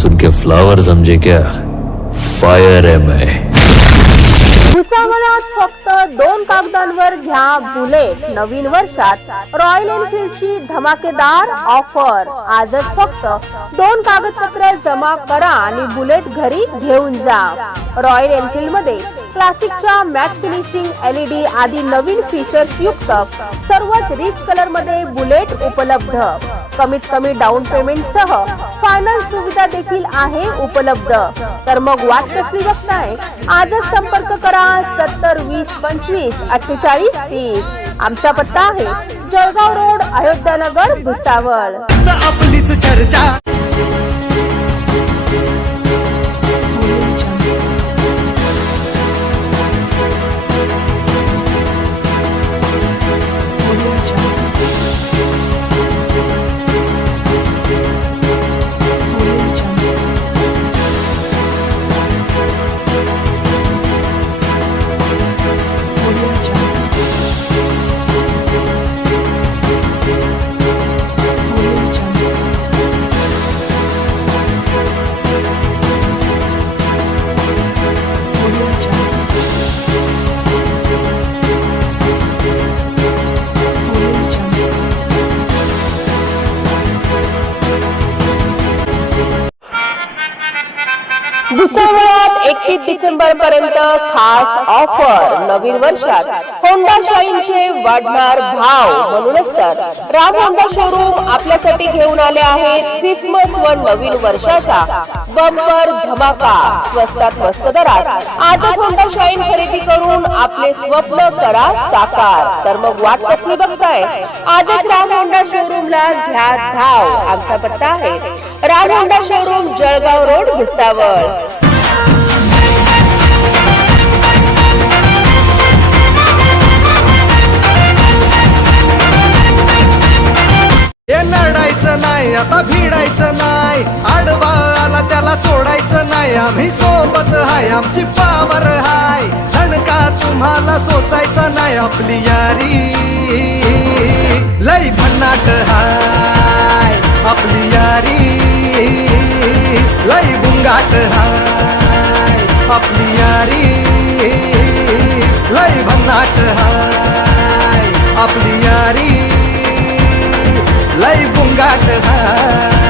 सुन के फ्लावर समझे क्या? फायर है मैं. भुसावळात फक्त दोन कागदांवर घ्या बुलेट. नवीन वर्षात रॉयल एनफील्डची धमाकेदार ऑफर आजच फक्त दोन कागदपत्र जमा करा आणि बुलेट घरी घेऊन जा. रॉयल एनफील्डमध्ये क्लासिकच्या मॅट फिनिशिंग एलईडी आदी नवीन फीचर्स युक्त सर्वच रिच कलरमध्ये बुलेट उपलब्ध. कमीत कमी डाऊन पेमेंट सह फायनान्स सुविधा देखील आहे उपलब्ध. तर मग वाट कसली बघताय आजच संपर्क करा सत्तर वीस पंचवीस अठ्ठेचाळीस तीस. आमचा पत्ता आहे जळगाव रोड अयोध्यानगर भुसावळ. आपलीच चर्चा. भुसावळात एकतीस डिसेंबर पर्यंत खास ऑफर नवीन वर्षात होंडा शाईनचे वाढणार भाव म्हणूनच तर राम होंडा शोरूम आपल्यासाठी घेऊन आले आहेत क्रिसमस व नवीन वर्षाचा बंपर धमाका. स्वस्तात मस्त दरात आजच होंडा शाईन खरेदी करून आपले स्वप्न करा साकार. तर मग वाट कसली बघताय? आजच राम होंडा शोरूमला घ्या धाव. आमचा पत्ता आहे Ram Honda showroom Jalgaon road Bhusawal. सोडायचं आम्ही सोबत हाय आमची पावर हाय. धणका तुम्हाला सोसायचा नाही आपली यारी. लई भन्नाट हाय आपली यारी. लई गुंगाट हाय आपली यारी. लई भन्नाट हाय आपली यारी. लय बुंगाट हाय.